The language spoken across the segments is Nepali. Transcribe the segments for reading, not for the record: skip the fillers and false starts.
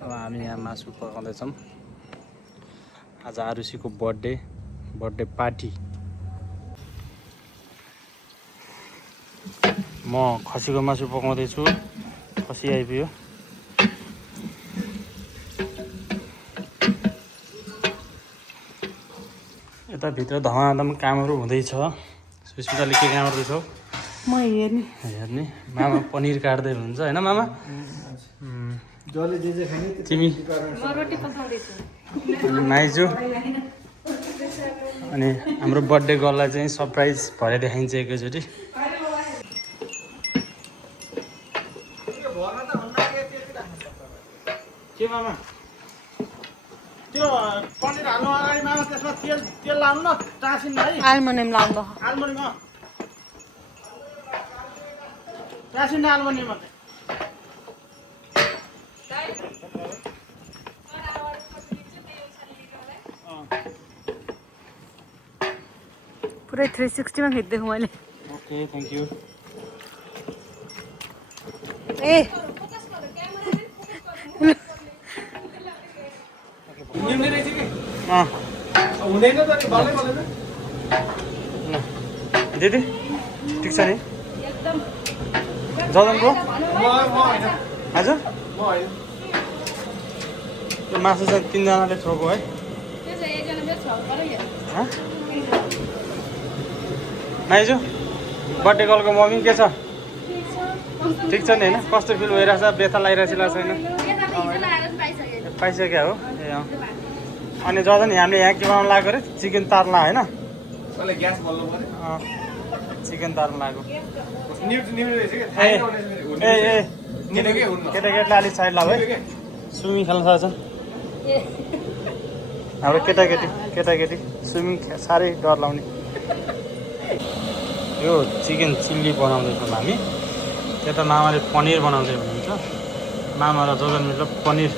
अब हामी यहाँ मासु पकाउँदैछौँ। आज आरुषीको बर्थडे पार्टी। म खसीको मासु पकाउँदैछु। खसी आइपुग्यो। यता भित्र धमाधम कामहरू हुँदैछ। सुस्मिताले के काम गर्दैछौ? म हेर्ने मामा पनिर काट्दै हुनुहुन्छ हैन मामा? तिमी नाइजु अनि हाम्रो बर्थडे गर्ललाई चाहिँ सरप्राइज भरे देखाइन्छ एकैचोटि। के मामा त्यो पनिर हाल्नु अगाडि मामा त्यसमा तेल लाउनु न टासिन भाइ। आल्मुनियम लाउँदा आल्मुनियम टासिन आल्मुनियम मात्रै। पुरै 360 मा खिच्दैछु मैले। Okay thank you. ए हुँदैन त नि बल्लै बल्लै ल दिदी ठिक छ नि जजनको हजुर त्यो मासु चाहिँ 3 जनाले छोको है। नाइजु बर्थडे गर्लको मम्मी के छ? ठिक छ नि होइन? कस्तो फिल भइरहेछ? व्यथा लागिरहेको छैन? पाइसक्यो हो ए अँ। अनि जजन हामीले यहाँ के बनाउनु लागेको अरे? चिकन तार्ला होइन? चिकन तार्नु लागेको। केटाकेटीलाई अलिक साइड लाऊ है। स्विमिङ खेल्न सक्छन् हाम्रो केटाकेटी स्विमिङ साह्रै डर लाउने। यो चिकन चिल्ली बनाउँदैछौँ हामी। त्यता मामाले पनिर बनाउँदै हुनुहुन्छ। मामा र जजन मतलब पनिर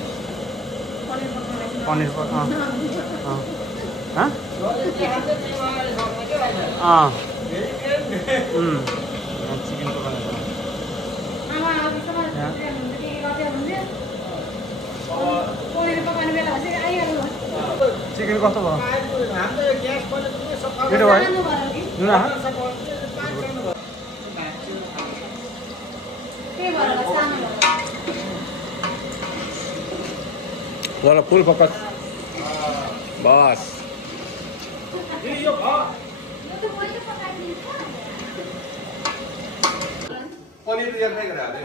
चिकनको चिकन कस्तो भयो? मिठो भयो? वाला फुल फोकस बस।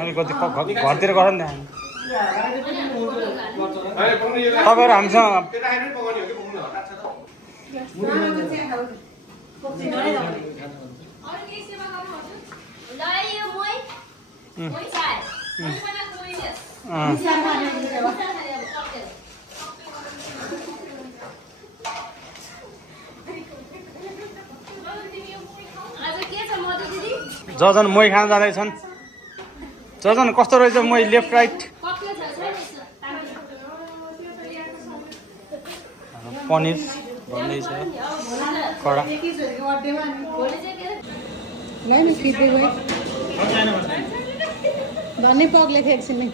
अलिकति घरतिर गर नि तपाईँहरू हामीसँग जजन मोही खान जाँदैछन्। जजन कस्तो रहेछ मोही लेफ्ट राइट? पनिर भन्दैछ कडा। धनी पग्ले थियो एकछिन नै।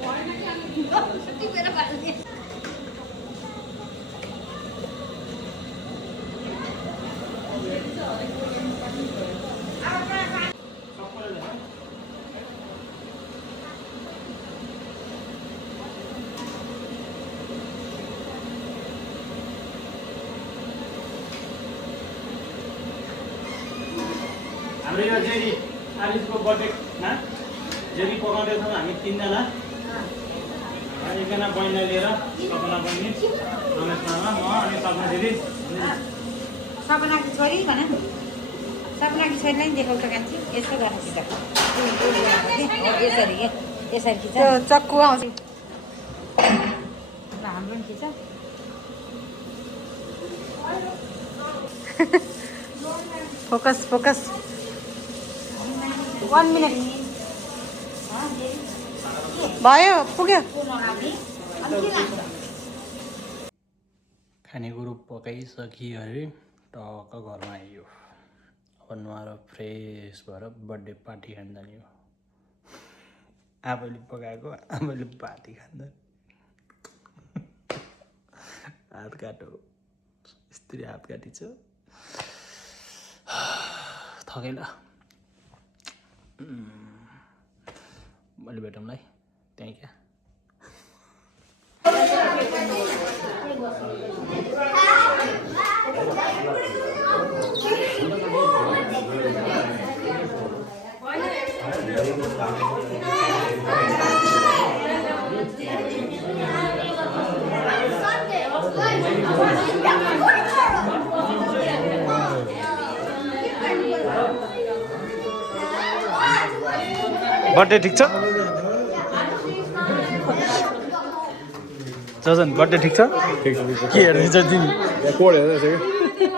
हाम्रो यो जेरी आलिसको बर्थडेमा जेरी पकाउँदैछौँ हामी 3 जना। एकजना बहिनीलाई लिएर सपना बहिनी रमेश मामा म अनि सपना दिदी। सपनाको छोरी भन सपनाको छोरीलाई नि देखाउँछ कान्छी यस्तो गर्न सिक यसरी खिच त्यो चक्कु आउँछ। हाम्रो नि खिच फोकस 1 मिनट भयो पुग्यो। खानेकुरो पकाइसकियो अरे टक्क घरमा आइयो। अब नुहाएर फ्रेस भएर बर्थडे पार्टी खान जाने हो। आफैले पकाएको आफैले पार्टी खान्छ। हात काटो स्त्री हात काटिन्छ थकेला मैले भेटौँलाई त्यहीँ क्या बर्थडे ठिक छ जजन बर्थडे ठिक छ ठिक छ के हेर्दैछ तिमी कोड हेर्दैछ कि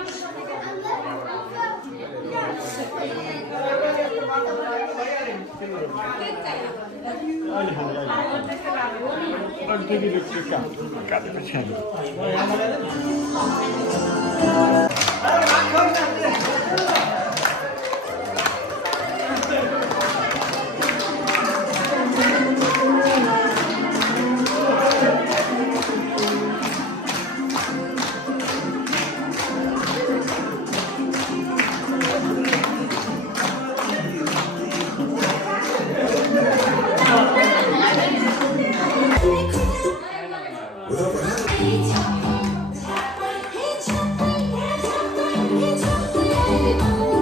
Hey,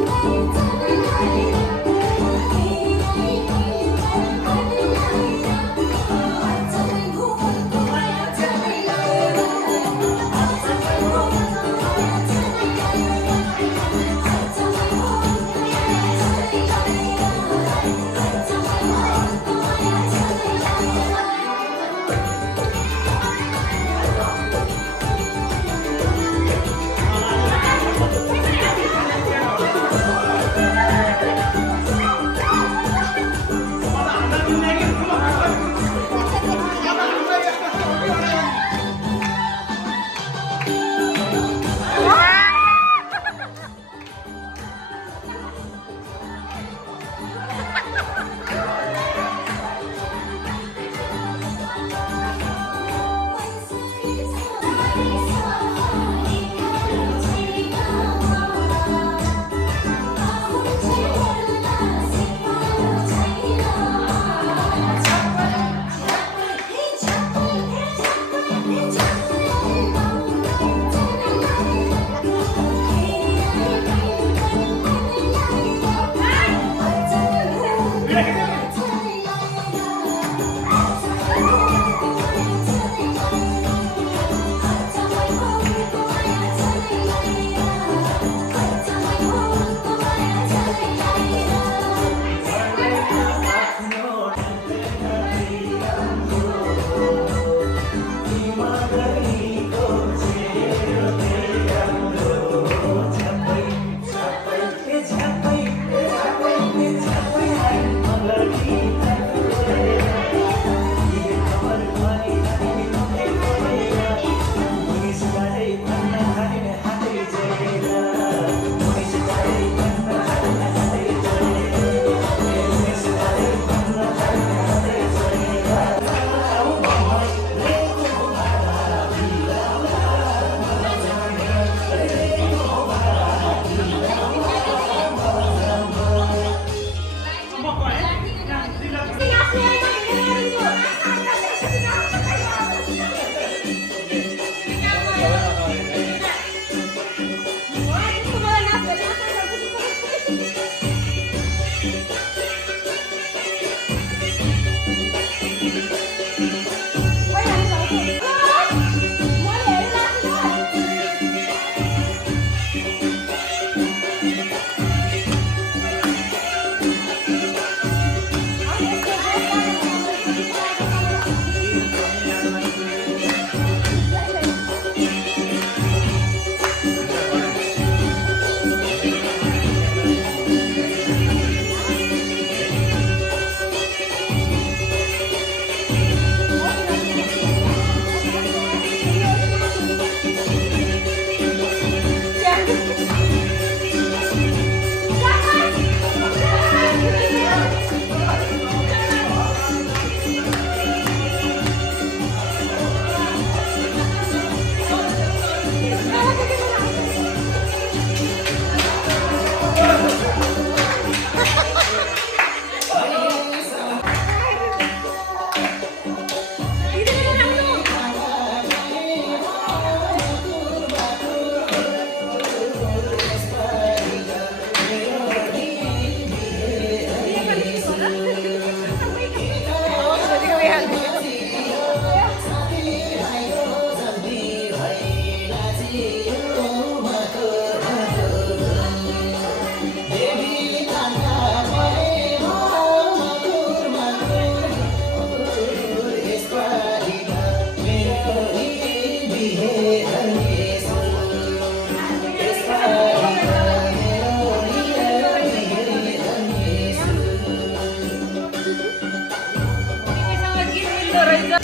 हेलो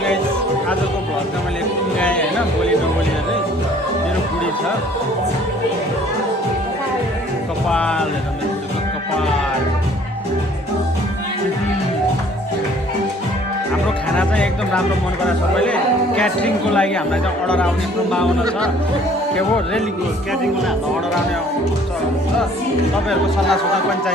गाइस, आजको भ्लगमा मैले टुङ्गाएँ होइन, बोली नबोली चाहिँ मेरो बुढी छ कपाल हेर मेरो कपाल। हाम्रो खाना चाहिँ एकदम राम्रो मन परायो सबैले। क्याटरिङको लागि हामीलाई चाहिँ अर्डर आउने सम्भावना छ। के हो रेलीको क्याटरिङको लागि हाम्रो अर्डर आउने छ। तपाईँहरूको सल्लाह सुझाव पनि चाहिन्छ।